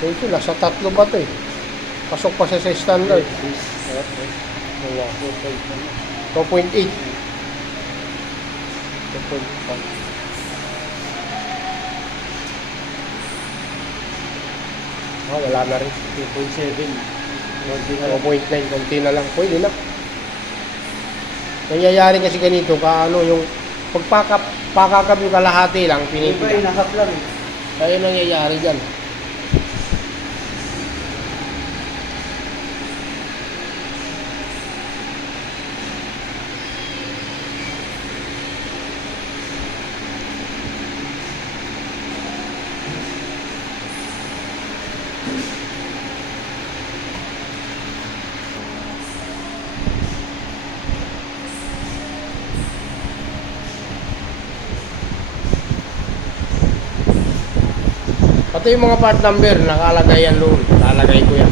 Ito, nasa tatlo ba ito eh? Pasok pa siya sa standard. Wala. 2.8. 2.5. Ah, wala na rin. 2.7. Konti na lang. 2.9, konti na lang. Pwede na. Nangyayari kasi ganito, kaano yung pagpakap, pakakap yung kalahati lang, Iba, pinipila. inahap lang eh. Kaya nangyayari dyan. Pati yung mga part number, nakalagay yan doon. Lalagay ko yan.